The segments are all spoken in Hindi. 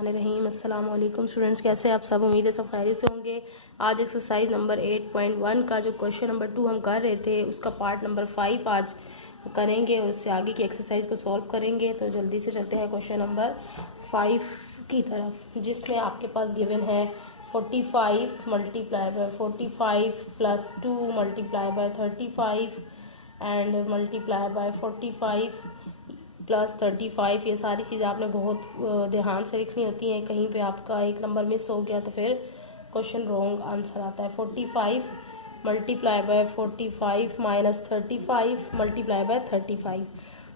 बिस्मिल्लाहिर्रहमानिर्रहीम। अस्सलाम वालेकुम स्टूडेंट्स, कैसे आप सब? उम्मीद है सब खैरियत से होंगे। आज एक्सरसाइज नंबर 8.1 का जो क्वेश्चन नंबर 2 हम कर रहे थे उसका पार्ट नंबर 5 आज करेंगे और उससे आगे की एक्सरसाइज को सॉल्व करेंगे। तो जल्दी से चलते हैं क्वेश्चन नंबर 5 की तरफ, जिसमें आपके पास गिवन है 45 multiply by 45 plus 2 multiply by 35 and multiply by 45 plus 35। ये सारी चीज़ें आपने बहुत ध्यान से लिखनी होती हैं। कहीं पे आपका एक नंबर मिस हो गया तो फिर क्वेश्चन रॉन्ग आंसर आता है। 45 multiply by 45 minus 35 multiply by 35।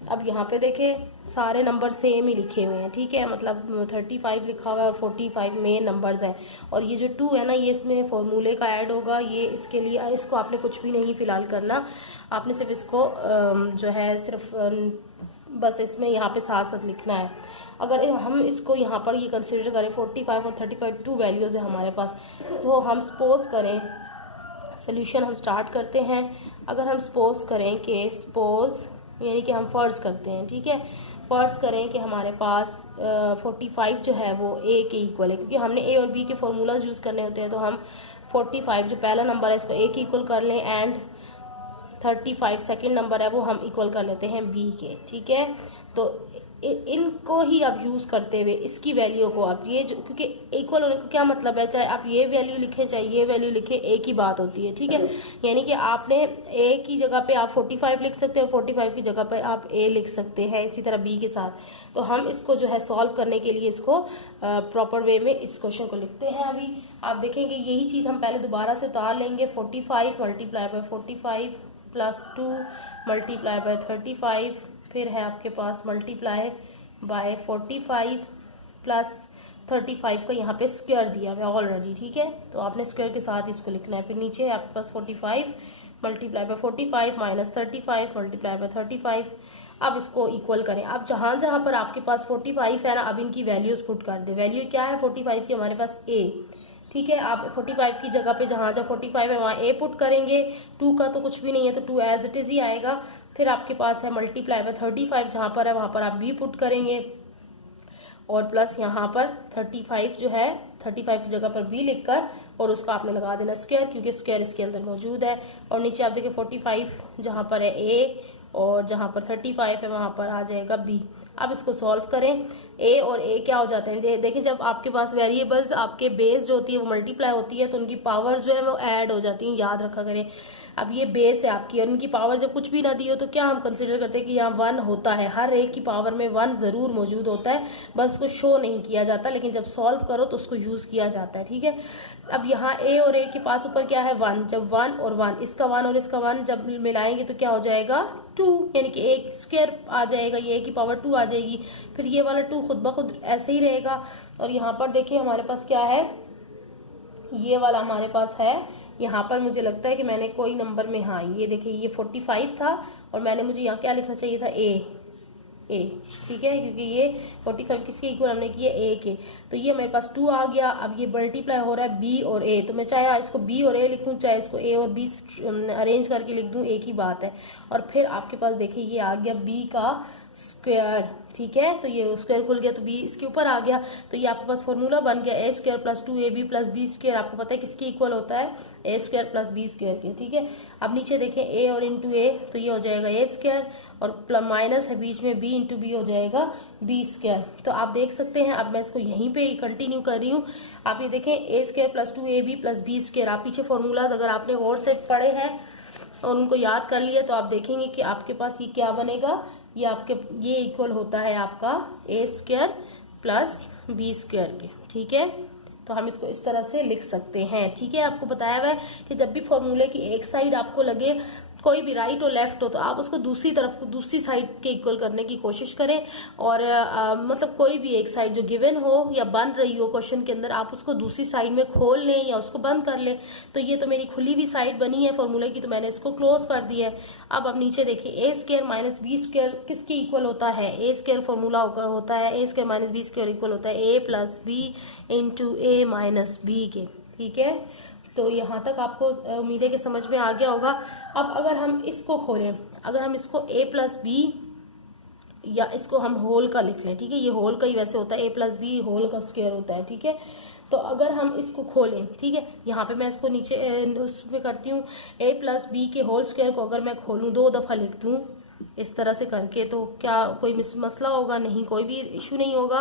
अब यहाँ पे देखें सारे नंबर सेम ही लिखे हुए हैं, ठीक है। मतलब 35 लिखा हुआ है और 45 मेन नंबर्स हैं। और ये जो 2 है ना, ये इसमें फॉर्मूले का ऐड होगा। ये इसके लिए इसको आपने कुछ भी नहीं फिलहाल करना, आपने सिर्फ इसको जो है सिर्फ बस इसमें यहाँ पे साथ साथ लिखना है। अगर हम इसको यहाँ पर ये कंसिडर करें 45 और 35 2 वैल्यूज़ है हमारे पास, तो हम सपोज करें सोल्यूशन हम स्टार्ट करते हैं। अगर हम सपोज करें कि यानी कि हम फ़र्ज़ करते हैं, ठीक है, फ़र्ज़ करें कि हमारे पास 45 जो है वो ए के इक्वल है, क्योंकि हमने ए और बी के फार्मूलाज यूज़ करने होते हैं। तो हम 45 जो पहला नंबर है इसको ए के इक्वल कर लें एंड 35 सेकेंड नंबर है वो हम इक्वल कर लेते हैं बी के, ठीक है। तो इनको ही आप यूज़ करते हुए इसकी वैल्यू को आप ये जो, क्योंकि इक्वल होने का क्या मतलब है, चाहे आप ये वैल्यू लिखें चाहे ये वैल्यू लिखें, एक ही बात होती है, ठीक है। यानी कि आपने ए की जगह पे आप 45 लिख सकते हैं, 45 की जगह पे आप ए लिख सकते हैं, इसी तरह बी के साथ। तो हम इसको जो है सॉल्व करने के लिए इसको प्रॉपर वे में इस क्वेश्चन को लिखते हैं। अभी आप देखेंगे यही चीज़ हम पहले दोबारा से उतार लेंगे। 45 multiply by 45 plus 2 multiply by 35, फिर है आपके पास मल्टीप्लाई बाय 45 प्लस 35 का यहाँ पे स्क्वायर दिया हुआ है ऑलरेडी, ठीक है। तो आपने स्क्वायर के साथ इसको लिखना है। फिर नीचे आपके पास 45 multiply by 45 minus 35 multiply by 35। अब इसको इक्वल करें। अब जहाँ जहाँ पर आपके पास 45 है ना, अब इनकी वैल्यूज पुट कर दे। वैल्यू क्या है 45 की हमारे पास ए, ठीक है। आप 45 की जगह पे जहाँ जहाँ 45 है वहाँ ए पुट करेंगे। 2 का तो कुछ भी नहीं है तो 2 एज इट इज ही आएगा। फिर आपके पास है मल्टीप्लाई बाय 35, जहाँ पर है वहाँ पर आप बी पुट करेंगे और प्लस यहाँ पर 35 जो है 35 की जगह पर बी लिखकर और उसका आपने लगा देना स्क्वायर, क्योंकि स्क्वायर इसके अंदर मौजूद है। और नीचे आप देखिए 45 जहाँ पर है ए और जहाँ पर 35 है वहाँ पर आ जाएगा बी। अब इसको सॉल्व करें। ए और ए क्या हो जाते हैं, देखिए जब आपके पास वेरिएबल्स आपके बेस जो होती है वो मल्टीप्लाई होती है तो उनकी पावर जो है वो ऐड हो जाती है, याद रखा करें। अब ये बेस है आपकी और इनकी पावर जब कुछ भी ना दी हो तो क्या हम कंसिडर करते हैं कि यहाँ 1 होता है। हर एक की पावर में 1 ज़रूर मौजूद होता है, बस उसको शो नहीं किया जाता, लेकिन जब सॉल्व करो तो उसको यूज़ किया जाता है, ठीक है। अब यहाँ ए और ए के पास ऊपर क्या है 1, जब 1 और 1 इसका 1 और इसका 1 जब मिलाएंगे तो क्या हो जाएगा 2, यानी कि एक स्क्वायर आ जाएगा, ये की पावर 2 आ जाएगी। फिर ये वाला 2 खुद ब खुद ऐसे ही रहेगा। और यहाँ पर देखिए हमारे पास क्या है, ये वाला हमारे पास है। यहाँ पर मुझे लगता है कि मैंने कोई नंबर में, हाँ ये देखिए ये 45 था और मैंने मुझे यहाँ क्या लिखना चाहिए था ए, ठीक है, क्योंकि ये 45 किसके इक्वल हमने किया ए के। तो ये मेरे पास 2 आ गया। अब ये मल्टीप्लाई हो रहा है बी और ए, तो मैं चाहे इसको बी और ए लिखूँ चाहे इसको ए और बी अरेंज करके लिख दूँ, एक ही बात है। और फिर आपके पास देखिए ये आ गया बी का स्क्वायर, ठीक है। तो ये स्क्वायर खुल गया तो बी इसके ऊपर आ गया। तो ये आपके पास फॉर्मूला बन गया A square plus 2ab plus B square. आपको पता है किसके इक्वल होता है, A square plus B square के, ठीक है। अब नीचे देखें ए और इंटू ए, तो ये हो जाएगा ए स्क्वायर और माइनस है बीच में बी इंटू बी हो जाएगा बी स्क्वायर। तो आप देख सकते हैं, अब मैं इसको यहीं पे कंटिन्यू कर रही हूँ। आप ये देखें A square plus 2ab plus B square. आप पीछे फॉर्मूलाज अगर आपने गौर से पढ़े हैं और उनको याद कर लिया तो आप देखेंगे कि आपके पास ये क्या बनेगा, ये इक्वल होता है आपका ए स्क्वायर प्लस बी स्क्वायर के, ठीक है। तो हम इसको इस तरह से लिख सकते हैं, ठीक है। आपको बताया हुआ है कि जब भी फॉर्मूले की एक साइड आपको लगे कोई भी राइट और लेफ्ट हो तो आप उसको दूसरी साइड के इक्वल करने की कोशिश करें। और मतलब कोई भी एक साइड जो गिवन हो या बन रही हो क्वेश्चन के अंदर, आप उसको दूसरी साइड में खोल लें या उसको बंद कर लें। तो ये तो मेरी खुली हुई साइड बनी है फॉर्मूले की, तो मैंने इसको क्लोज कर दिया है। अब नीचे देखिए A square minus B square किसके इक्वल होता है, ए स्क्वायर फॉर्मूला होता है A square minus B square equal होता है A plus B into A minus B के, ठीक है। तो यहाँ तक आपको उम्मीद है कि समझ में आ गया होगा। अब अगर हम इसको खोलें, अगर हम इसको a प्लस बी या इसको हम होल का लिख लें, ठीक है। ये होल का ही वैसे होता है, a प्लस बी होल का स्क्वायर होता है, ठीक है। तो अगर हम इसको खोलें, ठीक है, यहाँ पे मैं इसको नीचे उसमें करती हूँ, a प्लस बी के होल स्क्वायर को अगर मैं खोलूँ 2 दफ़ा लिख दूँ इस तरह से करके, तो क्या कोई मसला होगा? नहीं, कोई भी इशू नहीं होगा,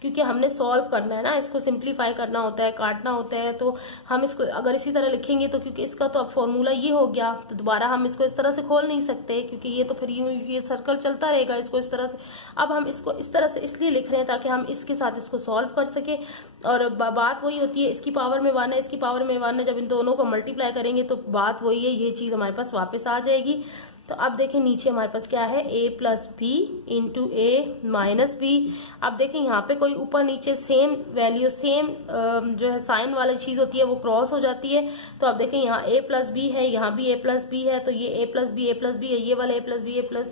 क्योंकि हमने सॉल्व करना है ना, इसको सिंप्लीफाई करना होता है, काटना होता है। तो हम इसको अगर इसी तरह लिखेंगे तो क्योंकि इसका तो अब फॉर्मूला ये हो गया, तो दोबारा हम इसको इस तरह से खोल नहीं सकते, क्योंकि ये तो फिर यूँ ये सर्कल चलता रहेगा, इसको इस तरह से। अब हम इसको इस तरह से इसलिए लिख रहे हैं ताकि हम इसके साथ इसको सॉल्व कर सकें। और बात वही होती है, इसकी पावर में 1 है, इसकी पावर में 1 है, जब इन दोनों को मल्टीप्लाई करेंगे तो बात वही है, ये चीज़ हमारे पास वापस आ जाएगी। तो अब देखें नीचे हमारे पास क्या है, a plus B into A minus B. अब देखें यहाँ पे कोई ऊपर नीचे सेम वैल्यू, सेम जो है साइन वाली चीज़ होती है वो क्रॉस हो जाती है। तो अब देखें यहाँ a प्लस बी है, यहाँ भी a प्लस बी है, तो ये a प्लस बी है, ये वाला a प्लस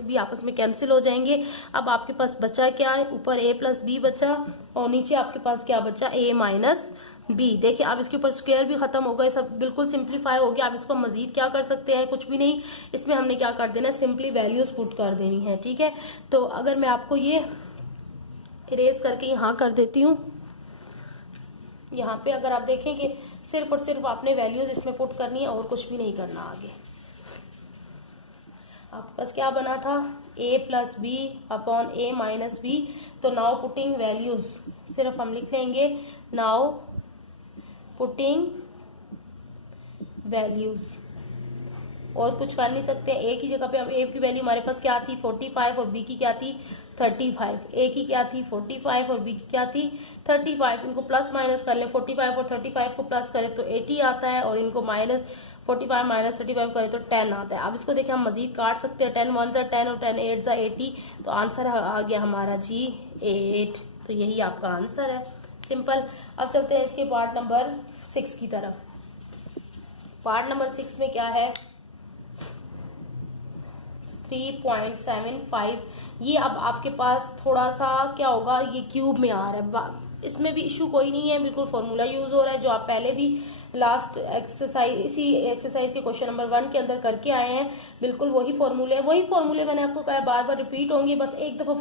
बी आपस में कैंसिल हो जाएंगे। अब आपके पास बचा क्या है, ऊपर a प्लस बी बचा और नीचे आपके पास क्या बचा, a माइनस बी। देखिए अब इसके ऊपर स्क्वायर भी खत्म हो गए, सब बिल्कुल सिंप्लीफाई हो गया। अब इसको मजीद क्या कर सकते हैं, कुछ भी नहीं, इसमें हमने क्या कर देना है, सिंपली वैल्यूज पुट कर देनी है, ठीक है। तो अगर मैं आपको ये इरेज करके यहाँ कर देती हूँ, यहाँ पे अगर आप देखें कि सिर्फ और सिर्फ आपने वैल्यूज इसमें पुट करनी है और कुछ भी नहीं करना आगे। आपके पास क्या बना था, a plus B upon A minus B. तो नाउ पुटिंग वैल्यूज सिर्फ हम लिख लेंगे, नाउ पुटिंग वैल्यूज, और कुछ कर नहीं सकते। ए की जगह पे हम ए की वैल्यू हमारे पास क्या थी 45 और बी की क्या थी 35। ए की क्या थी 45 और बी की क्या थी 35। इनको प्लस माइनस कर लें, 45 और 35 को प्लस करें तो 80 आता है, और इनको माइनस 45 माइनस 35 करें तो 10 आता है। अब इसको देखिए हम मजीद काट सकते हैं, 10 1 ज़ा 10 और 10 8 ज़ा 80। तो आंसर आ गया हमारा जी 8। तो यही आपका आंसर है, सिंपल। अब चलते हैं इसके पार्ट नंबर 6 की तरफ। पार्ट नंबर 6 में क्या है, 3.75। ये अब आपके पास थोड़ा सा क्या होगा, ये क्यूब में आ रहा है, इसमें भी इशू कोई नहीं है, बिल्कुल फॉर्मूला यूज हो रहा है जो आप पहले भी लास्ट एक्सरसाइज, इसी एक्सरसाइज के क्वेश्चन नंबर 1 के अंदर करके आए हैं। बिल्कुल वही फॉर्मूले, वही फॉर्मूले मैंने आपको कहा बार बार रिपीट होंगे, बस एक दफा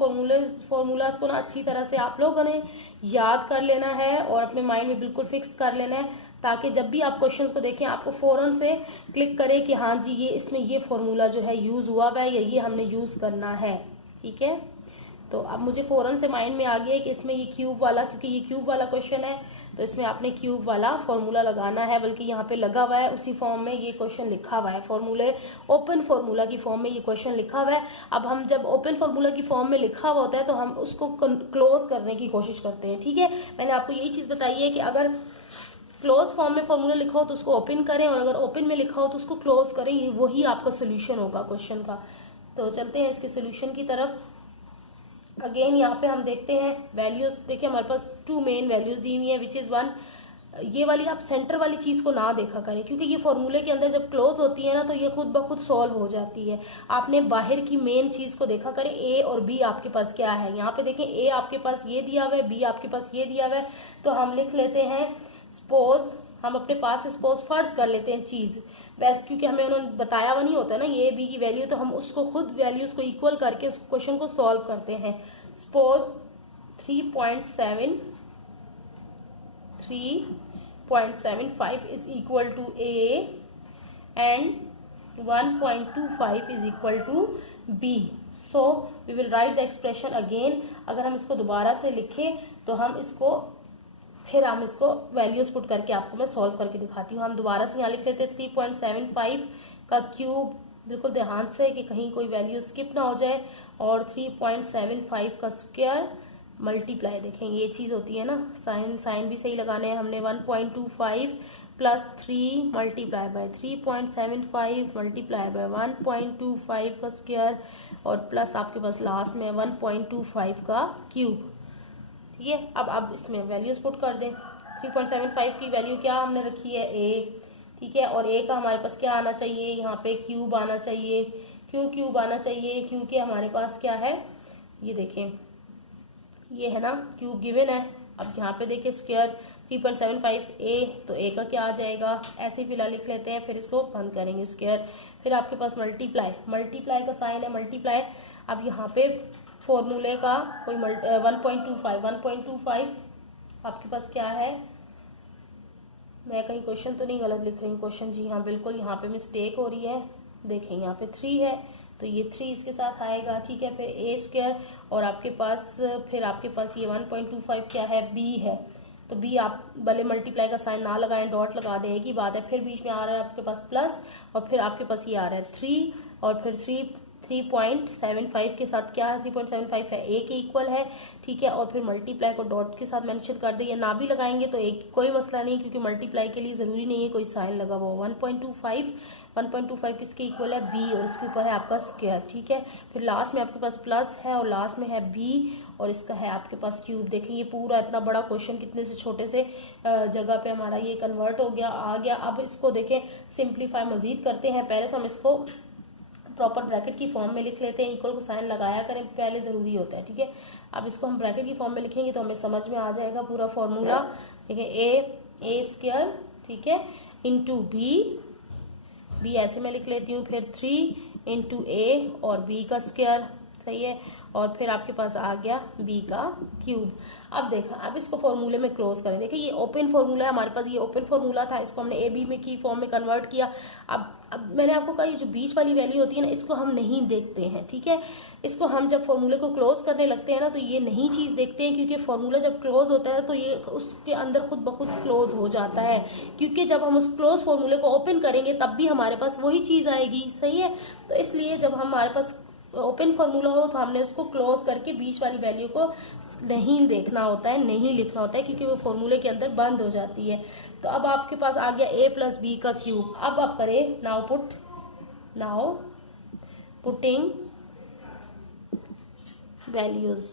फॉर्मूलाज को ना अच्छी तरह से आप लोगों ने याद कर लेना है और अपने माइंड में बिल्कुल फिक्स कर लेना है, ताकि जब भी आप क्वेश्चंस को देखें आपको फौरन से क्लिक करे कि हाँ जी ये इसमें ये फॉर्मूला जो है यूज हुआ हुआ है या ये हमने यूज करना है, ठीक है। तो अब मुझे फौरन से माइंड में आ गया है कि इसमें ये क्यूब वाला, क्योंकि ये क्यूब वाला क्वेश्चन है तो इसमें आपने क्यूब वाला फॉर्मूला लगाना है, बल्कि यहाँ पे लगा हुआ है उसी फॉर्म में ये क्वेश्चन लिखा हुआ है, फॉर्मूले ओपन फॉर्मूला की फॉर्म में ये क्वेश्चन लिखा हुआ है। अब हम जब ओपन फॉर्मूला की फॉर्म में लिखा हुआ होता है तो हम उसको क्लोज करने की कोशिश करते हैं, ठीक है। मैंने आपको यही चीज बताई है कि अगर क्लोज फॉर्म में फॉर्मूला लिखा हो तो उसको ओपन करें, और अगर ओपन में लिखा हो तो उसको क्लोज करें, ये वही आपका सोल्यूशन होगा क्वेश्चन का। तो चलते हैं इसके सोल्यूशन की तरफ। अगेन यहाँ पे हम देखते हैं वैल्यूज, देखिए हमारे पास 2 मेन वैल्यूज दी हुई है विच इज 1। ये वाली आप सेंटर वाली चीज को ना देखा करें, क्योंकि ये फॉर्मूले के अंदर जब क्लोज होती है ना तो ये खुद ब खुद सॉल्व हो जाती है। आपने बाहर की मेन चीज को देखा करें, ए और बी आपके पास क्या है। यहाँ पे देखें ए आपके पास ये दिया हुआ है, बी आपके पास ये दिया हुआ है, तो हम लिख लेते हैं सपोज, हम अपने पास सपोज फर्ज कर लेते हैं चीज वैसे, क्योंकि हमें उन्होंने बताया हुआ नहीं होता ना ये बी की वैल्यू, तो हम उसको खुद वैल्यूज को इक्वल करके उस क्वेश्चन को सॉल्व करते हैं। Suppose 3.75 is equal to A and 1.25 is equal to B. So we will write the expression again. अगर हम इसको दोबारा से लिखें तो हम इसको फिर हम इसको वैल्यूज पुट करके आपको मैं सॉल्व करके दिखाती हूँ। हम दोबारा से यहाँ लिख लेते हैं 3.75 का क्यूब, बिल्कुल ध्यान से कि कहीं कोई वैल्यू स्किप ना हो जाए, और 3.75 का स्क्वायर मल्टीप्लाई, देखें ये चीज़ होती है ना, साइन भी सही लगाने हैं हमने। 1.25 plus 3 multiply by 3.75 multiply by 1.25 का स्क्वायर, और प्लस आपके पास लास्ट में 1.25 का क्यूब। ठीक है, अब इसमें वैल्यूज पुट कर दें। 3.75 की वैल्यू क्या हमने रखी है ए, ठीक है, और ए का हमारे पास क्या आना चाहिए, यहाँ पे क्यूब आना चाहिए। क्यों क्यूब आना चाहिए, क्योंकि हमारे पास क्या है, ये देखें ये है ना क्यूब गिवन है। अब यहाँ पे देखिए स्क्वायर 3.75 ए, तो ए का क्या आ जाएगा, ऐसे फिलहाल लिख लेते हैं, फिर इसको बंद करेंगे स्क्वायर। फिर आपके पास मल्टीप्लाई का साइन है, मल्टीप्लाई। अब यहाँ पे फॉर्मूले का कोई 1.25 आपके पास क्या है, मैं कहीं क्वेश्चन तो नहीं गलत लिख रही हूँ, क्वेश्चन जी हाँ बिल्कुल यहाँ पे मिस्टेक हो रही है, देखें यहाँ पे 3 है तो ये 3 इसके साथ आएगा, ठीक है। फिर ए स्क्वायर और आपके पास फिर आपके पास ये 1.25 क्या है, बी है, तो बी आप भले मल्टीप्लाई का साइन ना लगाएं, डॉट लगा दें, एक ही बात है। फिर बीच में आ रहा है आपके पास प्लस और फिर आपके पास ये आ रहा है 3 और फिर 3.75 के साथ क्या है, 3.75 है, ए के इक्वल है, ठीक है। और फिर मल्टीप्लाई को डॉट के साथ मेंशन कर दे, या ना भी लगाएंगे तो एक कोई मसला नहीं, क्योंकि मल्टीप्लाई के लिए ज़रूरी नहीं है कोई साइन लगा हुआ। 1.25 किसके इक्वल है, बी, और इसके ऊपर है आपका स्क्वायर, ठीक है। फिर लास्ट में आपके पास प्लस है और लास्ट में है बी और इसका है आपके पास क्यूब। देखिए ये पूरा इतना बड़ा क्वेश्चन कितने से छोटे से जगह पे हमारा ये कन्वर्ट हो गया, आ गया। अब इसको देखें, सिंप्लीफाई मजीद करते हैं। पहले तो हम इसको प्रॉपर ब्रैकेट की फॉर्म में लिख लेते हैं, इक्वल को साइन लगाया करें पहले, ज़रूरी होता है, ठीक है। अब इसको हम ब्रैकेट की फॉर्म में लिखेंगे तो हमें समझ में आ जाएगा पूरा फॉर्मूला। देखिए ए स्क्वायर, ठीक है, इंटू बी ऐसे मैं लिख लेती हूँ, फिर 3 इंटू ए और बी का स्क्वायर, सही है, और फिर आपके पास आ गया बी का क्यूब। अब देखा, अब इसको फॉर्मूले में क्लोज करें। देखिए ये ओपन फॉर्मूला है हमारे पास, ये ओपन फॉर्मूला था, इसको हमने ए बी में की फॉर्म में कन्वर्ट किया। अब मैंने आपको कहा ये जो बीच वाली वैल्यू होती है ना, इसको हम नहीं देखते हैं, ठीक है। इसको हम जब फॉर्मूले को क्लोज करने लगते हैं ना, तो ये नई चीज़ देखते हैं, क्योंकि फॉर्मूला जब क्लोज होता है तो ये उसके अंदर खुद ब खुद क्लोज हो जाता है, क्योंकि जब हम उस क्लोज फॉर्मूले को ओपन करेंगे तब भी हमारे पास वही चीज़ आएगी, सही है। तो इसलिए जब हमारे पास ओपन फार्मूला हो तो हमने उसको क्लोज करके बीच वाली वैल्यू को नहीं देखना होता है, नहीं लिखना होता है, क्योंकि वो फॉर्मूले के अंदर बंद हो जाती है। तो अब आपके पास आ गया a प्लस बी का क्यूब। अब आप करें नाउ पुटिंग वैल्यूज,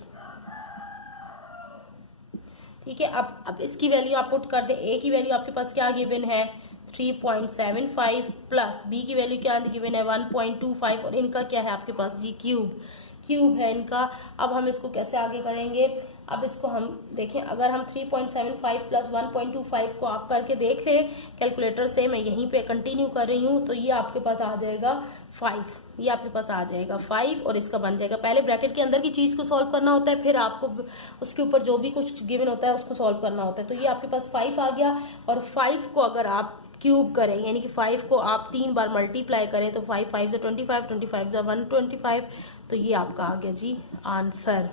ठीक है। अब इसकी वैल्यू आप पुट कर दें। a की वैल्यू आपके पास क्या गिवन है, 3.75 प्लस बी की वैल्यू क्या गिवन है, 1.25, और इनका क्या है आपके पास जी, क्यूब है इनका। अब हम इसको कैसे आगे करेंगे, अब इसको हम देखें, अगर हम 3.75 प्लस 1.25 को आप करके देख लें कैलकुलेटर से, मैं यहीं पे कंटिन्यू कर रही हूँ, तो ये आपके पास आ जाएगा 5, ये आपके पास आ जाएगा 5 और इसका बन जाएगा। पहले ब्रैकेट के अंदर की चीज़ को सॉल्व करना होता है, फिर आपको उसके ऊपर जो भी कुछ गिवन होता है उसको सॉल्व करना होता है। तो ये आपके पास 5 आ गया, और 5 को अगर आप क्यूब करें, यानी कि 5 को आप 3 बार मल्टीप्लाई करें, तो 5 5 25, 25 125, तो ये आपका आ गया जी आंसर।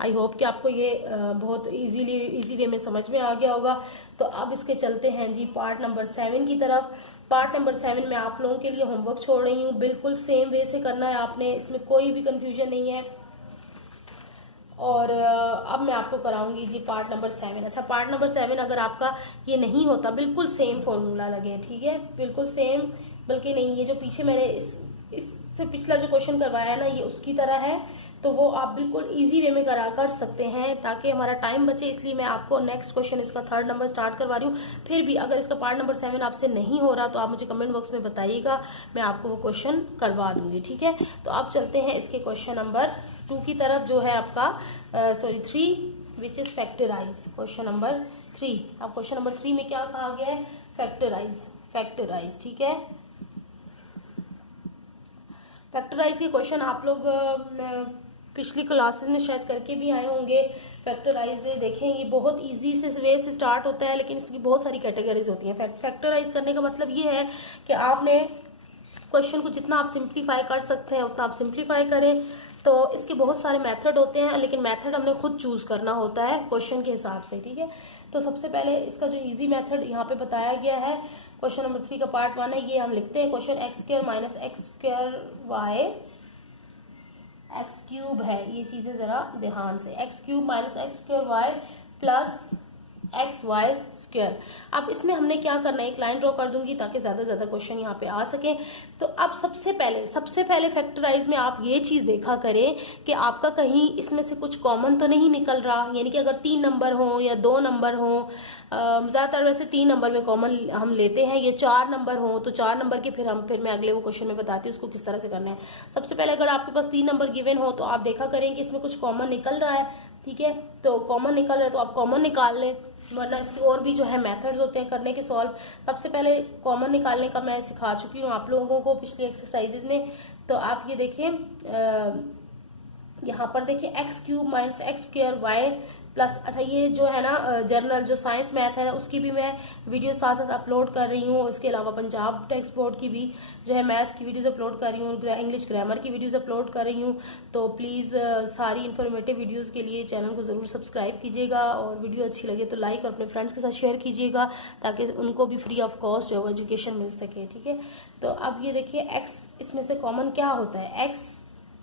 आई होप कि आपको ये बहुत इजी वे में समझ में आ गया होगा। तो अब इसके चलते हैं जी पार्ट नंबर 7 की तरफ। पार्ट नंबर 7 में आप लोगों के लिए होमवर्क छोड़ रही हूँ, बिल्कुल सेम वे से करना है आपने, इसमें कोई भी कंफ्यूजन नहीं है। और अब मैं आपको कराऊंगी जी पार्ट नंबर 7। अच्छा, पार्ट नंबर 7 अगर आपका ये नहीं होता, बिल्कुल सेम फॉर्मूला लगे, ठीक है, बिल्कुल सेम, बल्कि नहीं, ये जो पीछे मैंने इससे पिछला जो क्वेश्चन करवाया है ना, ये उसकी तरह है, तो वो आप बिल्कुल इजी वे में कर सकते हैं, ताकि हमारा टाइम बचे। इसलिए मैं आपको नेक्स्ट क्वेश्चन इसका 3rd नंबर स्टार्ट करवा रही हूँ। फिर भी अगर इसका पार्ट नंबर 7 आपसे नहीं हो रहा तो आप मुझे कमेंट बॉक्स में बताइएगा, मैं आपको वो क्वेश्चन करवा दूंगी, ठीक है। तो आप चलते हैं इसके क्वेश्चन नंबर 2 की तरफ, जो है आपका 3 which is factorise. Question number 3, अब क्वेश्चन नंबर 3 में क्या कहा गया है, फैक्टराइज, ठीक है। फैक्टराइज के क्वेश्चन आप लोग पिछली क्लासेस में शायद करके भी आए होंगे। फैक्टराइज देखें, ये बहुत इजी से वे से स्टार्ट होता है, लेकिन इसकी बहुत सारी कैटेगरीज होती हैं। फैक्टराइज करने का मतलब ये है कि आपने क्वेश्चन को जितना आप सिंप्लीफाई कर सकते हैं उतना आप सिंप्लीफाई करें। तो इसके बहुत सारे मेथड होते हैं, लेकिन मेथड हमने खुद चूज करना होता है क्वेश्चन के हिसाब से, ठीक है। तो सबसे पहले इसका जो इजी मेथड यहाँ पे बताया गया है, क्वेश्चन नंबर 3 का पार्ट 1 है, ये हम लिखते हैं question x² minus x² y x³ है, ये चीजें जरा ध्यान से, x³ minus x² y plus xy²। अब इसमें हमने क्या करना है, एक लाइन ड्रॉ कर दूंगी ताकि ज्यादा ज्यादा क्वेश्चन यहाँ पे आ सके। तो अब सबसे पहले फैक्टराइज में आप ये चीज देखा करें कि आपका कहीं इसमें से कुछ कॉमन तो नहीं निकल रहा, यानी कि अगर 3 नंबर हो या 2 नंबर हो, ज्यादातर वैसे 3 नंबर में कॉमन हम लेते हैं, ये 4 नंबर हो तो 4 नंबर के फिर मैं अगले वो क्वेश्चन में बताती हूँ उसको किस तरह से करना है। सबसे पहले अगर आपके पास 3 नंबर गिवन हो तो आप देखा करें कि इसमें कुछ कॉमन निकल रहा है, ठीक है। तो कॉमन निकल रहा है तो आप कॉमन निकाल लें, वरना इसके और भी जो है मेथड्स होते हैं करने के सॉल्व। सबसे पहले कॉमन निकालने का मैं सिखा चुकी हूँ आप लोगों को पिछली एक्सरसाइजेज में। तो आप ये देखिए, यहाँ पर देखिए X cube minus X square Y plus, अच्छा ये जो है ना जर्नल जो साइंस मैथ है उसकी भी मैं वीडियो साथ साथ अपलोड कर रही हूँ। उसके अलावा पंजाब टेक्स्ट बोर्ड की भी जो है मैथ्स की वीडियोस अपलोड कर रही हूँ, इंग्लिश ग्रामर की वीडियोस अपलोड कर रही हूँ। तो प्लीज़ सारी इन्फॉर्मेटिव वीडियोस के लिए चैनल को ज़रूर सब्सक्राइब कीजिएगा, और वीडियो अच्छी लगे तो लाइक और अपने फ्रेंड्स के साथ शेयर कीजिएगा ताकि उनको भी फ्री ऑफ कॉस्ट जो है एजुकेशन मिल सके। ठीक है, तो अब ये देखिए एक्स, इसमें से कॉमन क्या होता है, एक्स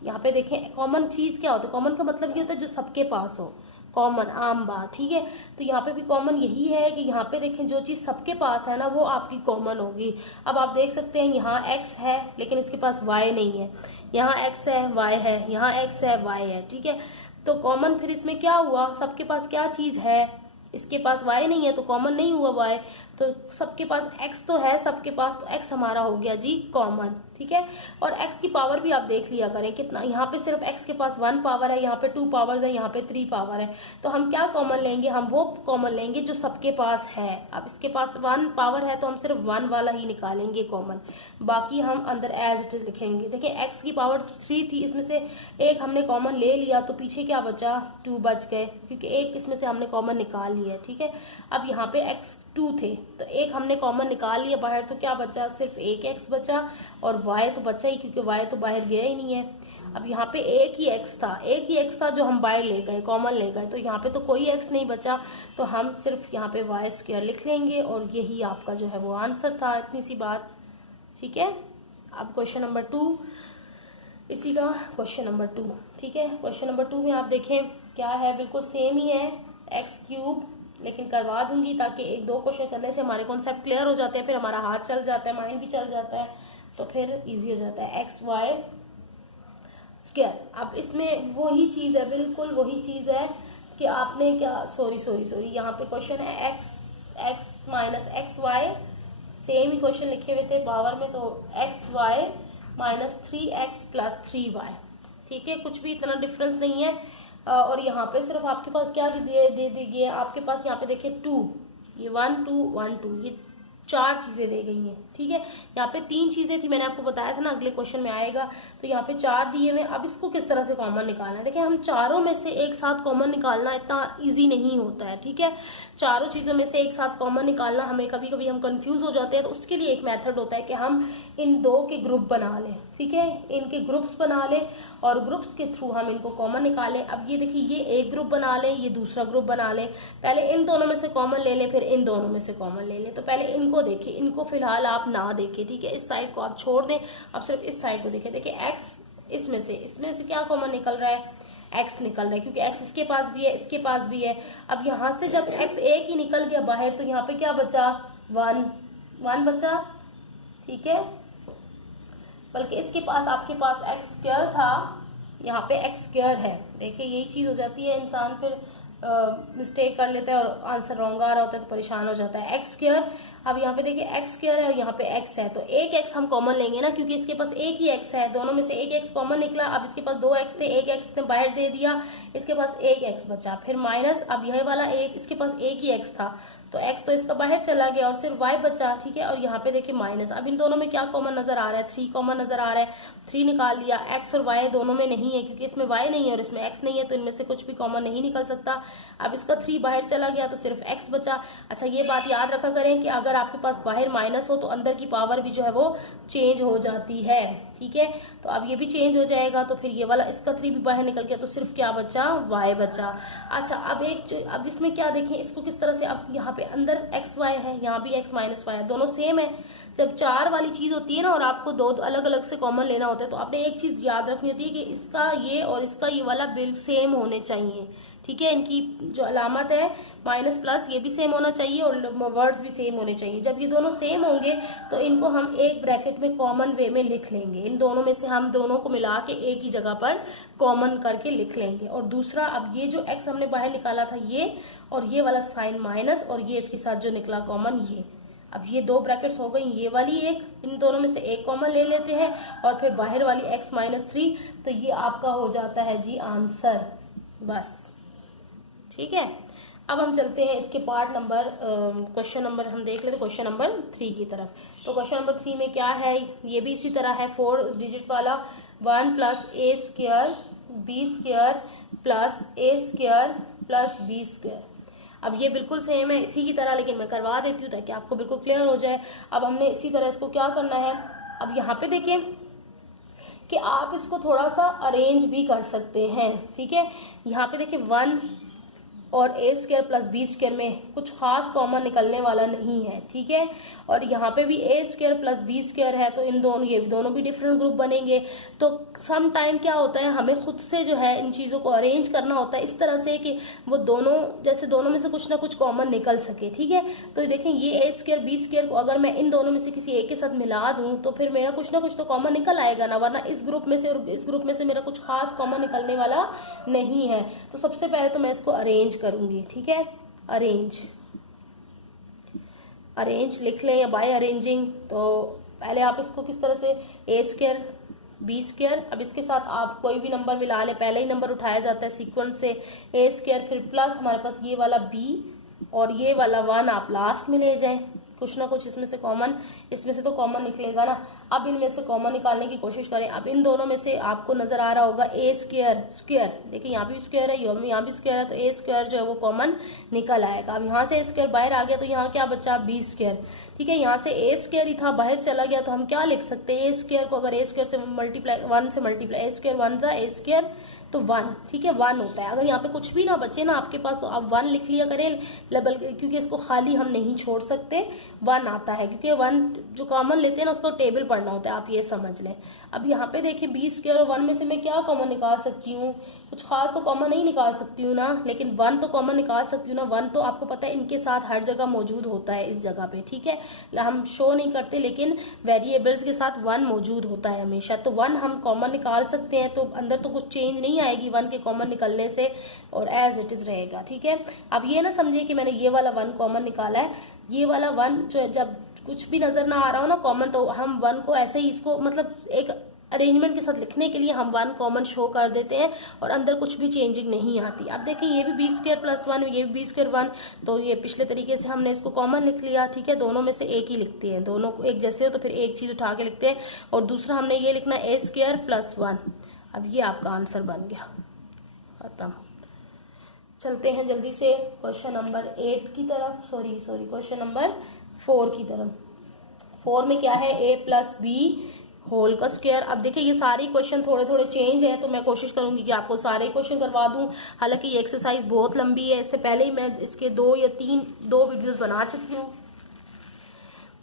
यहाँ पे देखें कॉमन चीज़ क्या होता है, कॉमन का मतलब ये होता है जो सबके पास हो, कॉमन आम बात। ठीक है, तो यहाँ पे भी कॉमन यही है कि यहाँ पे देखें जो चीज़ सबके पास है ना वो आपकी कॉमन होगी। अब आप देख सकते हैं यहाँ x है लेकिन इसके पास y नहीं है, यहाँ x है y है, यहाँ x है y है। ठीक है, तो कॉमन फिर इसमें क्या हुआ, सबके पास क्या चीज़ है, इसके पास y नहीं है तो कॉमन नहीं हुआ y, तो सबके पास x तो है सबके पास, तो x हमारा हो गया जी कॉमन। ठीक है, और x की पावर भी आप देख लिया करें कितना, यहाँ पे सिर्फ x के पास 1 पावर है, यहाँ पे 2 पावर्स है, यहाँ पे 3 पावर है। तो हम क्या कॉमन लेंगे, हम वो कॉमन लेंगे जो सबके पास है। अब इसके पास 1 पावर है तो हम सिर्फ 1 वाला ही निकालेंगे कॉमन, बाकी हम अंदर एज इट इज लिखेंगे। देखिए x की पावर 3 थी, इसमें से एक हमने कॉमन ले लिया तो पीछे क्या बचा, 2 बच गए क्योंकि एक इसमें से हमने कॉमन निकाल लिया है। ठीक है, अब यहाँ पे x 2 थे तो एक हमने कॉमन निकाल लिया बाहर, तो क्या बचा, सिर्फ एक x बचा, और y तो बचा ही क्योंकि y तो बाहर गया ही नहीं है। अब यहाँ पे एक ही x था जो हम बाहर ले गए, कॉमन ले गए, तो यहाँ पे तो कोई x नहीं बचा, तो हम सिर्फ यहाँ पे y स्क्वायर लिख लेंगे, और यही आपका जो है वो आंसर था, इतनी सी बात। ठीक है, अब क्वेश्चन नंबर 2, इसी का क्वेश्चन नंबर 2। ठीक है, क्वेश्चन नंबर 2 में आप देखें क्या है, बिल्कुल सेम ही है, एक्स क्यूब, लेकिन करवा दूंगी ताकि एक दो क्वेश्चन करने से हमारे कॉन्सेप्ट क्लियर हो जाते हैं, फिर हमारा हाथ चल जाता है, माइंड भी चल जाता है, तो फिर इजी हो जाता है। एक्स वाई स्क्वायर, अब इसमें वही चीज़ है, बिल्कुल वही चीज़ है कि आपने क्या, सॉरी यहाँ पे क्वेश्चन है X minus X Y, same ही क्वेश्चन लिखे हुए थे पावर में, तो x Y minus 3x plus 3y। ठीक है, कुछ भी इतना डिफरेंस नहीं है, और यहाँ पे सिर्फ आपके पास क्या दे दी है, आपके पास यहाँ पे देखिए 2, ये 1 2 1 2, ये 4 चीज़ें दे गई हैं। ठीक है, यहाँ पे 3 चीज़ें थी, मैंने आपको बताया था ना अगले क्वेश्चन में आएगा, तो यहाँ पे 4 दिए हुए। अब इसको किस तरह से कॉमन निकालना है, देखिए हम चारों में से एक साथ कॉमन निकालना इतना इजी नहीं होता है। ठीक है, चारों चीज़ों में से एक साथ कॉमन निकालना, हमें कभी कभी हम कंफ्यूज हो जाते हैं, तो उसके लिए एक मेथड होता है कि हम इन दो के ग्रुप बना लें। ठीक है, इनके ग्रुप्स बना लें और ग्रुप्स के थ्रू हम इनको कॉमन निकालें। अब ये देखिए, ये एक ग्रुप बना लें, ये दूसरा ग्रुप बना लें, पहले इन दोनों में से कॉमन ले लें, फिर इन दोनों में से कॉमन ले लें। तो पहले इनको देखिए, इनको फिलहाल आप ना देखें। ठीक है, इस साइड को आप छोड़ दें, अब सिर्फ इस साइड को देखें। देखिए एक्स, इसमें से क्या कॉमन निकल रहा है, एक्स निकल रहा है, क्योंकि एक्स इसके पास भी है, इसके पास भी है। अब यहाँ से जब एक्स एक ही निकल गया बाहर, तो यहाँ पे क्या बचा, 1 बचा। ठीक है, बल्कि इसके पास, आपके पास एक्स स्क्वायर था, यहाँ पे एक्स स्क्वायर है। देखिए यही चीज़ हो जाती है, इंसान फिर मिस्टेक कर लेता है और आंसर रॉन्ग आ रहा होता है तो परेशान हो जाता है। एक्स स्क्वायर, अब यहाँ पे देखिए एक्स स्क्वायर है और यहाँ पे एक्स है, तो एक एक्स हम कॉमन लेंगे ना, क्योंकि इसके पास एक ही एक्स है, दोनों में से एक एक्स कॉमन निकला। अब इसके पास 2 एक्स थे, एक एक्स ने बाहर दे दिया, इसके पास एक एक्स बचा, फिर माइनस, अब यह वाला एक, इसके पास एक ही एक्स था तो एक्स तो इसका बाहर चला गया और सिर्फ वाई बचा। ठीक है, और यहाँ पे देखिए माइनस, अब इन दोनों में क्या कॉमन नजर आ रहा है, 3 कॉमन नजर आ रहा है, 3 निकाल लिया। एक्स और वाई दोनों में नहीं है क्योंकि इसमें वाई नहीं है और इसमें एक्स नहीं है, तो इनमें से कुछ भी कॉमन नहीं निकल सकता। अब इसका 3 बाहर चला गया तो सिर्फ एक्स बचा। अच्छा, ये बात याद रखा करें कि अगर आपके पास बाहर माइनस हो तो अंदर की पावर भी जो है वो चेंज हो जाती है। ठीक है, तो अब ये भी चेंज हो जाएगा, तो फिर ये वाला, इसका 3 भी बाहर निकल गया, तो सिर्फ क्या बचा, वाई बचा। अच्छा, अब इसमें क्या देखें, इसको किस तरह से, अब यहाँ पे अंदर एक्स वाई है, यहाँ भी एक्स माइनस वाई है, दोनों सेम है। जब 4 वाली चीज होती है ना और आपको 2 अलग अलग से कॉमन लेना होता है, तो आपने एक चीज याद रखनी होती है कि इसका ये और इसका ये वाला बिल सेम होने चाहिए। ठीक है, इनकी जो अलामत है माइनस प्लस, ये भी सेम होना चाहिए और वर्ड्स भी सेम होने चाहिए। जब ये दोनों सेम होंगे तो इनको हम एक ब्रैकेट में कॉमन वे में लिख लेंगे, इन दोनों में से हम दोनों को मिला के एक ही जगह पर कॉमन करके लिख लेंगे। और दूसरा, अब ये जो एक्स हमने बाहर निकाला था ये, और ये वाला साइन माइनस, और ये इसके साथ जो निकला कॉमन ये, अब ये 2 ब्रैकेट्स हो गई, ये वाली एक, इन दोनों में से एक कॉमन ले लेते हैं और फिर बाहर वाली x माइनस 3, तो ये आपका हो जाता है जी आंसर, बस। ठीक है, अब हम चलते हैं इसके पार्ट नंबर, क्वेश्चन नंबर हम देख लेते, क्वेश्चन नंबर 3 की तरफ। तो क्वेश्चन नंबर 3 में क्या है, ये भी इसी तरह है, 4 डिजिट वाला, 1 प्लस ए स्क्वायर बी स्क्वायर प्लस ए स्क्वायर प्लस बी स्क्वायर। अब ये बिल्कुल सेम है इसी की तरह, लेकिन मैं करवा देती हूँ ताकि आपको बिल्कुल क्लियर हो जाए। अब हमने इसी तरह इसको क्या करना है, अब यहाँ पे देखिए कि आप इसको थोड़ा सा अरेंज भी कर सकते हैं, ठीक है। यहाँ पे देखिए 1 और ए स्क्वायर प्लस बी स्क्वायर में कुछ खास कॉमन निकलने वाला नहीं है, ठीक है। और यहाँ पे भी ए स्क्वायर प्लस बी स्क्वायर है, तो इन दोनों ये दोनों भी डिफरेंट ग्रुप बनेंगे। तो सम टाइम क्या होता है, हमें खुद से जो है इन चीज़ों को अरेंज करना होता है इस तरह से कि वो दोनों जैसे दोनों में से कुछ ना कुछ कॉमन निकल सके, ठीक है। तो देखें ये ए स्क्वायर बी स्क्वायर को अगर मैं इन दोनों में से किसी एक के साथ मिला दूं तो फिर मेरा कुछ ना कुछ तो कॉमन निकल आएगा ना, वरना इस ग्रुप में से और इस ग्रुप में से मेरा कुछ खास कॉमन निकलने वाला नहीं है। तो सबसे पहले तो मैं इसको अरेंज करूंगी, ठीक है। अरेंज लिख लें या बाय अरेंजिंग। तो पहले आप इसको किस तरह से, ए स्क्वायर बी स्क्वायर, अब इसके साथ आप कोई भी नंबर मिला लें, पहले ही नंबर उठाया जाता है सीक्वेंस से, ए स्क्वायर फिर प्लस हमारे पास ये वाला बी और ये वाला 1 आप लास्ट में ले जाएं। कुछ ना कुछ इसमें से कॉमन, इसमें से तो कॉमन निकलेगा ना। अब इनमें से कॉमन निकालने की कोशिश करें। अब इन दोनों में से आपको नजर आ रहा होगा ए स्क्वायर स्क्वायर, देखिए यहाँ भी स्क्वायर है यहाँ भी स्क्वायर है, तो ए स्क्वायर जो है वो कॉमन निकल आएगा। अब यहाँ से ए स्क्वायर बाहर आ गया तो यहाँ क्या बचा, बी स्क्वायर, ठीक है। यहाँ से ए स्क्वायर ही था बाहर चला गया, तो हम क्या लिख सकते हैं, ए स्क्वायर को अगर ए स्क्वायर से मल्टीप्लाई 1 से मल्टीप्लाई, ए स्क्वायर 1 जा ए स्क्वायर तो 1, ठीक है 1 होता है। अगर यहाँ पे कुछ भी ना बचे ना आपके पास तो आप 1 लिख लिया करें लेवल, क्योंकि इसको खाली हम नहीं छोड़ सकते, 1 आता है, क्योंकि 1 जो कॉमन लेते हैं ना उसको टेबल पढ़ना होता है, आप ये समझ लें। अब यहाँ पे देखिए बी स्क्वायर और 1 में से मैं क्या कॉमन निकाल सकती हूँ, कुछ खास तो कॉमन नहीं निकाल सकती हूँ ना, लेकिन 1 तो कॉमन निकाल सकती हूँ ना। 1 तो आपको पता है इनके साथ हर जगह मौजूद होता है इस जगह पे, ठीक है। हम शो नहीं करते लेकिन वेरिएबल्स के साथ 1 मौजूद होता है हमेशा, तो 1 हम कॉमन निकाल सकते हैं। तो अंदर तो कुछ चेंज नहीं आएगी 1 के कॉमन निकलने से, और एज इट इज रहेगा, ठीक है। अब ये ना समझिए कि मैंने ये वाला 1 कॉमन निकाला है, ये वाला 1 जो जब कुछ भी नजर ना आ रहा हो ना कॉमन, तो हम 1 को ऐसे ही इसको मतलब एक अरेंजमेंट के साथ लिखने के लिए हम 1 कॉमन शो कर देते हैं और अंदर कुछ भी चेंजिंग नहीं आती। अब देखिए ये भी बी स्क्वायर प्लस 1, ये भी बी स्क्वायर 1, तो ये पिछले तरीके से हमने इसको कॉमन लिख लिया, ठीक है। दोनों में से एक ही लिखते हैं, दोनों को एक जैसे हो तो फिर एक चीज उठा के लिखते हैं, और दूसरा हमने ये लिखना ए स्क्वायर प्लस 1। अब ये आपका आंसर बन गया, खत्म। चलते हैं जल्दी से क्वेश्चन नंबर 8 की तरफ, सॉरी क्वेश्चन नंबर 4 की तरफ। 4 में क्या है, ए प्लस बी होल का स्क्वायर। अब देखिए ये सारे क्वेश्चन थोड़े थोड़े चेंज हैं, तो मैं कोशिश करूंगी कि आपको सारे क्वेश्चन करवा दूं। हालांकि ये एक्सरसाइज बहुत लंबी है, इससे पहले ही मैं इसके 2 वीडियोस बना चुकी हूँ।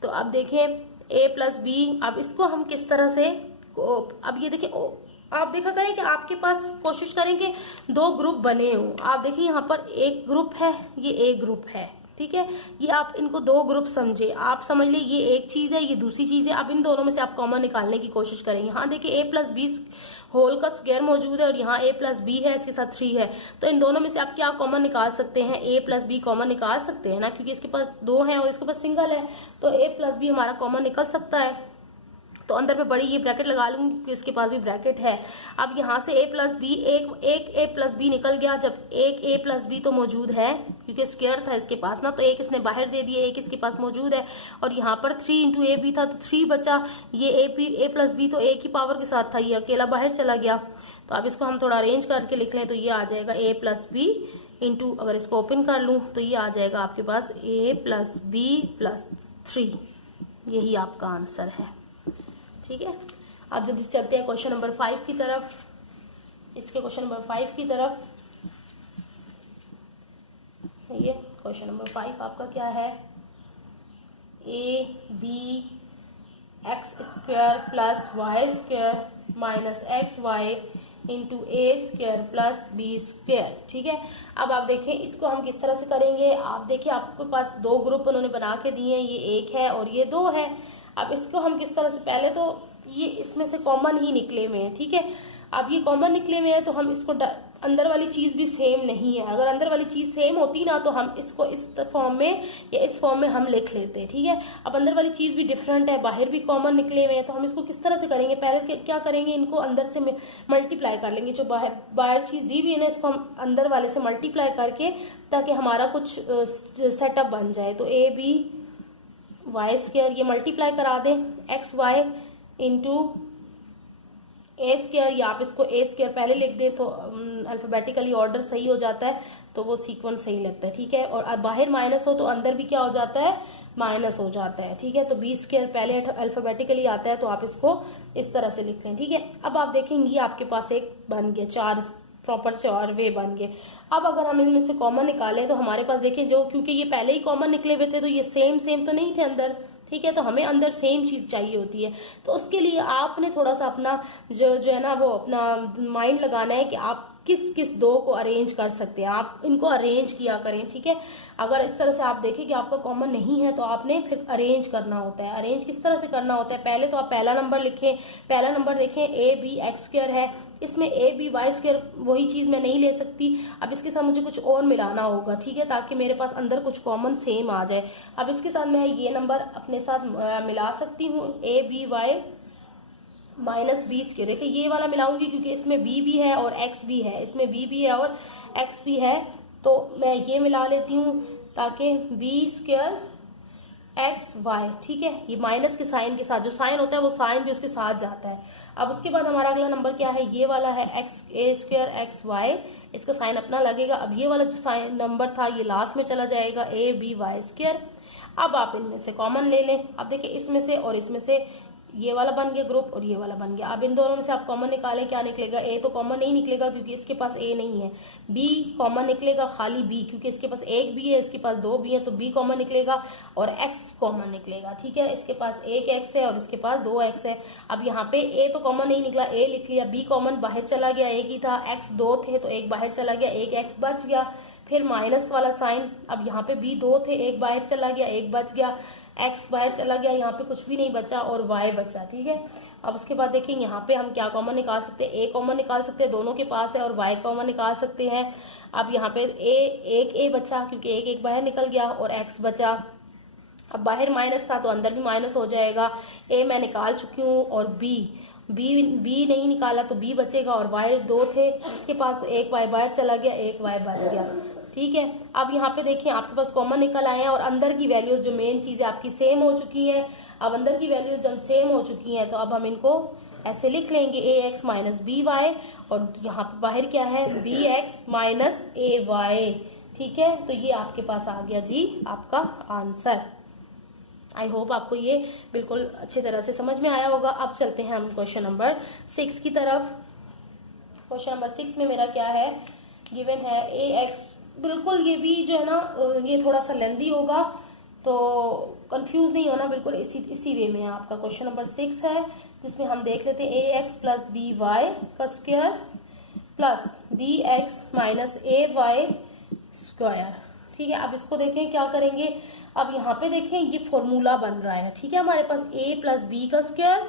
तो अब देखिए ए प्लस बी, अब इसको हम किस तरह से, अब ये देखिए आप देखा करें कि आपके पास कोशिश करें कि 2 ग्रुप बने हो। आप देखिए यहाँ पर एक ग्रुप है, ये एक ग्रुप है, ठीक है। ये आप इनको 2 ग्रुप समझे, आप समझ ले ये एक चीज है ये दूसरी चीज है। अब इन दोनों में से आप कॉमन निकालने की कोशिश करें। यहाँ देखिए ए प्लस बी होल का स्क्वायर मौजूद है और यहाँ ए प्लस बी है, इसके साथ 3 है, तो इन दोनों में से आप क्या कॉमन निकाल सकते हैं, ए प्लस बी कॉमन निकाल सकते हैं ना, क्योंकि इसके पास 2 है और इसके पास सिंगल है, तो ए प्लस बी हमारा कॉमन निकल सकता है। तो अंदर में बड़ी ये ब्रैकेट लगा लूंगी क्योंकि इसके पास भी ब्रैकेट है। अब यहाँ से ए प्लस बी, एक ए प्लस बी निकल गया, जब एक ए प्लस बी तो मौजूद है क्योंकि स्क्वायर था इसके पास ना, तो एक इसने बाहर दे दिया, एक इसके पास मौजूद है, और यहाँ पर 3 इंटू ए बी था तो 3 बचा। ये ए प्लस बी तो एक ही पावर के साथ था, ये अकेला बाहर चला गया। तो अब इसको हम थोड़ा अरेंज करके लिख लें, तो ये आ जाएगा ए प्लस बी इंटू, अगर इसको ओपन कर लूँ तो ये आ जाएगा आपके पास ए प्लस बी प्लस 3, यही आपका आंसर है, ठीक है। आप जल्दी से चलते हैं क्वेश्चन नंबर 5 की तरफ। इसके क्वेश्चन नंबर 5 की तरफ, ये क्वेश्चन नंबर 5 आपका क्या है, A B X square plus Y square minus X Y into A square plus B square, ठीक है। अब आप देखें इसको हम किस तरह से करेंगे। आप देखिए आपके पास 2 ग्रुप उन्होंने बना के दिए हैं, ये 1 है और ये 2 है। अब इसको हम किस तरह से, पहले तो ये इसमें से कॉमन ही निकले हुए हैं, ठीक है। अब ये कॉमन निकले हुए हैं तो हम इसको, अंदर वाली चीज भी सेम नहीं है, अगर अंदर वाली चीज सेम होती ना तो हम इसको इस फॉर्म में या इस फॉर्म में हम लिख लेते, ठीक है। अब अंदर वाली चीज भी डिफरेंट है, बाहर भी कॉमन निकले हुए हैं, तो हम इसको किस तरह से करेंगे, पहले क्या करेंगे, इनको अंदर से मल्टीप्लाई कर लेंगे। जो बाहर चीज दी हुई है ना इसको हम अंदर वाले से मल्टीप्लाई करके, ताकि हमारा कुछ सेटअप बन जाए। तो ए बी वाई स्क्वायर ये मल्टीप्लाई करा दें, x Y into A square, या आप इसको ए स्क्वायर पहले लिख दें तो अल्फाबेटिकली ऑर्डर सही हो जाता है, तो वो सीक्वेंस सही लगता है, ठीक है। और अब बाहर माइनस हो तो अंदर भी क्या हो जाता है, माइनस हो जाता है, ठीक है। तो बी स्क्वायर पहले अल्फाबेटिकली आता है, तो आप इसको इस तरह से लिख लें, ठीक है। अब आप देखेंगे आपके पास एक बन गया, चार प्रॉपर 4 वे बन गए। अब अगर हम इनमें से कॉमन निकालें तो हमारे पास देखें, जो क्योंकि ये पहले ही कॉमन निकले हुए थे तो ये सेम तो नहीं थे अंदर, ठीक है। तो हमें अंदर सेम चीज चाहिए होती है, तो उसके लिए आपने थोड़ा सा अपना जो है ना वो अपना माइंड लगाना है कि आप किस किस दो को अरेंज कर सकते हैं, आप इनको अरेंज किया करें, ठीक है। अगर इस तरह से आप देखें कि आपका कॉमन नहीं है तो आपने फिर अरेंज करना होता है। अरेंज किस तरह से करना होता है, पहले तो आप पहला नंबर लिखें, पहला नंबर देखें ए बी एक्स स्क्वायर है, इसमें ए बी वाई स्क्वायर वही चीज मैं नहीं ले सकती, अब इसके साथ मुझे कुछ और मिलाना होगा, ठीक है, ताकि मेरे पास अंदर कुछ कॉमन सेम आ जाए। अब इसके साथ मैं ये नंबर अपने साथ मिला सकती हूँ, A B Y minus B square. देखिए ये वाला मिलाऊंगी क्योंकि इसमें बी भी है और एक्स भी है, इसमें बी भी है और एक्स भी है, तो मैं ये मिला लेती हूँ ताकि बी स्क्वायर एक्स वाई, ठीक है। ये माइनस के साइन के साथ, जो साइन होता है वो साइन भी उसके साथ जाता है। अब उसके बाद हमारा अगला नंबर क्या है, ये वाला है एक्स ए स्क्वायर एक्स वाई, इसका साइन अपना लगेगा। अब ये वाला जो साइन नंबर था ये लास्ट में चला जाएगा, ए बी वाई स्क्वायर। अब आप इनमें से कॉमन ले लें, अब देखिए इसमें से और इसमें से ये वाला बन गया ग्रुप और ये वाला बन गया। अब इन दोनों में से आप कॉमन निकालें, क्या निकलेगा, ए तो कॉमन नहीं निकलेगा क्योंकि इसके पास ए नहीं है, बी कॉमन निकलेगा खाली बी क्योंकि इसके पास एक बी है, इसके पास दो बी है, तो बी कॉमन निकलेगा और एक्स कॉमन निकलेगा, ठीक है। इसके पास एक एक्स है और इसके पास दो एक्स है। अब यहाँ पे ए तो कॉमन नहीं निकला, ए लिख लिया, बी कॉमन बाहर चला गया, एक ही था, एक्स दो थे तो एक बाहर चला गया, एक एक्स बच गया, फिर माइनस वाला साइन। अब यहाँ पे बी दो थे, एक बाहर चला गया, एक बच गया, एक्स बाहर चला गया, यहाँ पे कुछ भी नहीं बचा और वाई बचा, ठीक है। अब उसके बाद देखें यहाँ पे हम क्या कॉमन निकाल सकते हैं, ए कॉमन निकाल सकते हैं, दोनों के पास है, और वाई कॉमन निकाल सकते हैं। अब यहाँ पे एक ए बचा क्योंकि एक बाहर निकल गया और एक्स बचा। अब बाहर माइनस था तो अंदर भी माइनस हो जाएगा, ए मैं निकाल चुकी हूँ और बी नहीं निकाला तो बी बचेगा और वाई दो थे इसके पास, तो एक वाई बाहर चला गया, एक वाई बच गया, ठीक है। अब यहाँ पे देखिए आपके पास कॉमन निकल आए हैं और अंदर की वैल्यूज जो मेन चीज है आपकी सेम हो चुकी है। अब अंदर की वैल्यूज जब सेम हो चुकी हैं तो अब हम इनको ऐसे लिख लेंगे, ए एक्स माइनस बी वाई, और यहाँ पे बाहर क्या है, B X minus A Y, ठीक है। तो ये आपके पास आ गया जी आपका आंसर। आई होप आपको ये बिल्कुल अच्छी तरह से समझ में आया होगा। अब चलते हैं हम क्वेश्चन नंबर 6 की तरफ। क्वेश्चन नंबर 6 में मेरा क्या है, गिवन है ए एक्स, बिल्कुल ये भी जो है ना ये थोड़ा सा लेंदी होगा तो कंफ्यूज नहीं होना, बिल्कुल इसी वे में आपका क्वेश्चन नंबर 6 है, जिसमें हम देख लेते हैं A X plus B Y का square plus B X minus A Y square, ठीक है। अब इसको देखें क्या करेंगे, अब यहाँ पे देखें ये फॉर्मूला बन रहा है, ठीक है। हमारे पास a प्लस बी का स्क्वायर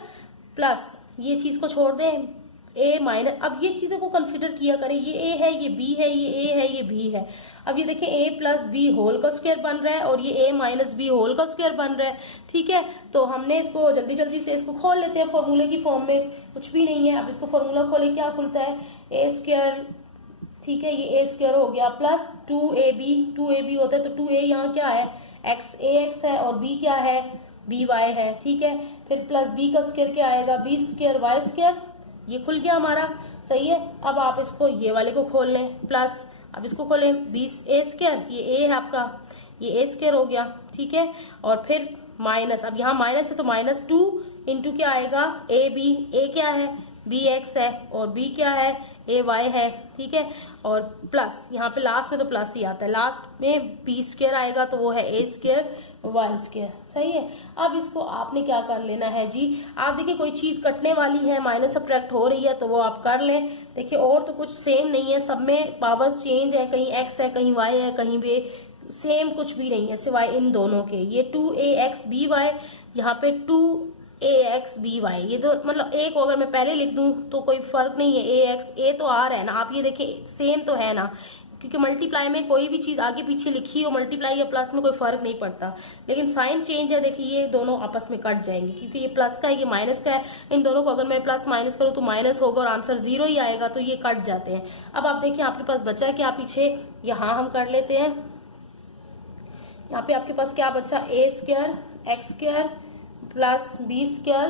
प्लस ये चीज को छोड़ दें a माइनस, अब ये चीजों को कंसिडर किया करें, ये a है, ये b है, ये a है, ये b है। अब ये देखें a प्लस बी होल का स्क्वायर बन रहा है और ये a माइनस बी होल का स्क्वायर बन रहा है, ठीक है। तो हमने इसको जल्दी से इसको खोल लेते हैं फॉर्मूले की फॉर्म में, कुछ भी नहीं है। अब इसको फॉर्मूला खोले, क्या खुलता है, ए स्क्वायर, ठीक है, ये a स्क्वायर हो गया प्लस 2ab होता है, तो 2a यहाँ क्या है, एक्स ए एक्स है और b क्या है, बी वाई है, ठीक है। फिर प्लस b का स्क्वायर क्या आएगा, बी स्क्वायर वाई स्क्वायर, ये खुल गया हमारा, सही है। अब आप इसको ये वाले को खोल लें प्लस, अब इसको खोलें बी ए स्क्वायर, ये a है आपका, ये a स्क्वायर हो गया, ठीक है। और फिर माइनस, अब यहाँ माइनस है तो माइनस 2 इंटू क्या आएगा, ए बी, ए क्या है, बी एक्स है और बी क्या है, ए वाई है, ठीक है। और प्लस यहाँ पे लास्ट में तो प्लस ही आता है, लास्ट में बी स्क्वायर आएगा तो वो है ए स्क्वायर वाई स्क्वायर, सही है। अब इसको आपने क्या कर लेना है जी, आप देखिए कोई चीज कटने वाली है, माइनस सब्ट्रैक्ट हो रही है तो वो आप कर लें। देखिए और तो कुछ सेम नहीं है, सब में पावर्स चेंज है, कहीं एक्स है, कहीं वाई है, कहीं भी सेम कुछ भी नहीं है सिवाय इन दोनों के। ये 2ax by, यहाँ पे 2ax by, ये तो मतलब एक अगर मैं पहले लिख दूं तो कोई फर्क नहीं है, a तो आ रहा है ना, आप ये देखिए सेम तो है ना, क्योंकि मल्टीप्लाई में कोई भी चीज आगे पीछे लिखी हो, मल्टीप्लाई या प्लस में कोई फर्क नहीं पड़ता, लेकिन साइन चेंज है। देखिए ये दोनों आपस में कट जाएंगे क्योंकि ये प्लस का है, ये माइनस का है, इन दोनों को अगर मैं प्लस माइनस करूँ तो माइनस होगा और आंसर 0 ही आएगा, तो ये कट जाते हैं। अब आप देखिए आपके पास बचा है क्या पीछे, यहाँ हम कर लेते हैं, यहाँ पे आपके पास क्या बचा, a square X square plus B square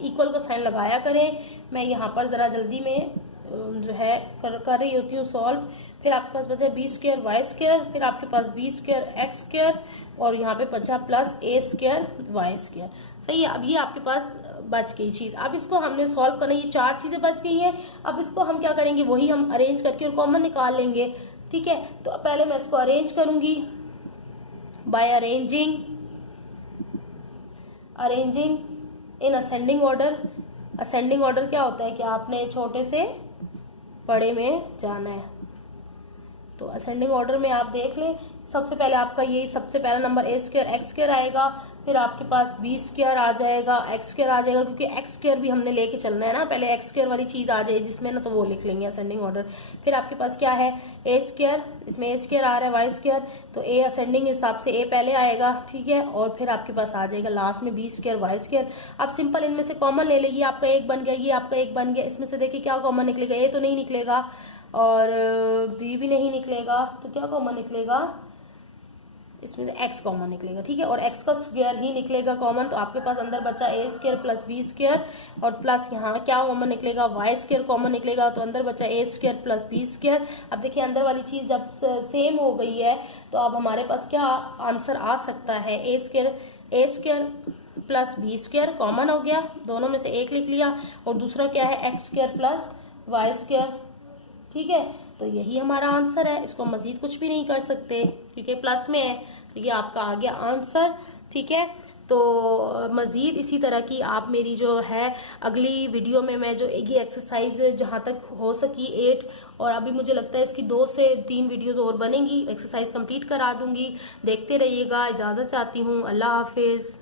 equal का साइन लगाया करें। मैं यहाँ पर ज़रा जल्दी में जो है कर रही होती हूँ सॉल्व। फिर आपके पास बचा बी स्क्वायर वाई स्क्वायर, फिर आपके पास बी स्क्वायर एक्स स्क्वायर और यहाँ पे बचा प्लस ए स्क्वायर वाई स्क्वायर। सही है, अब ये आपके पास बच गई चीज़। अब इसको हमने सॉल्व करना, ये 4 चीज़ें बच गई हैं। अब इसको हम क्या करेंगे, वही हम अरेंज करके और कॉमन निकाल लेंगे। ठीक है, तो पहले मैं इसको अरेंज करूंगी by arranging in ascending order. Ascending order क्या होता है कि आपने छोटे से बड़े में जाना है। तो असेंडिंग ऑर्डर में आप देख लें, सबसे पहले आपका ये सबसे पहला number A square X square आएगा, फिर आपके पास बी स्क्वायर आ जाएगा, एक्स स्क्वायर आ जाएगा, क्योंकि एक्स स्क्वायर भी हमने लेके चलना है ना, पहले एक्स स्क्वायर वाली चीज आ जाए जिसमें ना, तो वो लिख लेंगे असेंडिंग ऑर्डर। फिर आपके पास क्या है, ए स्क्वायर, इसमें ए स्क्वायर आ रहा है वाई स्क्वायर, तो ए असेंडिंग हिसाब से ए पहले आएगा। ठीक है, और फिर आपके पास आ जाएगा लास्ट में बी स्क्वायर वाई स्क्वायर। आप सिंपल इनमें से कॉमन ले लेगी, आपका एक बन गया, ये आपका एक बन गया। इसमें से देखिए क्या कॉमन निकलेगा, ए तो नहीं निकलेगा और बी भी नहीं निकलेगा, तो क्या कॉमन निकलेगा, इसमें से x कॉमन निकलेगा। ठीक है, और x का स्क्वायर ही निकलेगा कॉमन, तो आपके पास अंदर बचा ए स्क्वायर प्लस बी स्क्वायर और प्लस यहाँ क्या कॉमन निकलेगा, y स्क्वायर कॉमन निकलेगा, तो अंदर बचा ए स्क्वायर प्लस बी स्क्वायर। अब देखिए अंदर वाली चीज जब सेम हो गई है तो अब हमारे पास क्या आंसर आ सकता है, A square plus B square common हो गया, दोनों में से एक लिख लिया, और दूसरा क्या है X square plus Y square. ठीक है, तो यही हमारा आंसर है, इसको मजीद कुछ भी नहीं कर सकते क्योंकि प्लस में है, तो ये आपका आ गया आंसर। ठीक है, तो मजीद इसी तरह की आप मेरी जो है अगली वीडियो में मैं जो ये एक्सरसाइज जहाँ तक हो सकी 8, और अभी मुझे लगता है इसकी 2 से 3 वीडियोस और बनेंगी, एक्सरसाइज कंप्लीट करा दूंगी। देखते रहिएगा, इजाज़त चाहती हूँ, अल्लाह हाफिज़।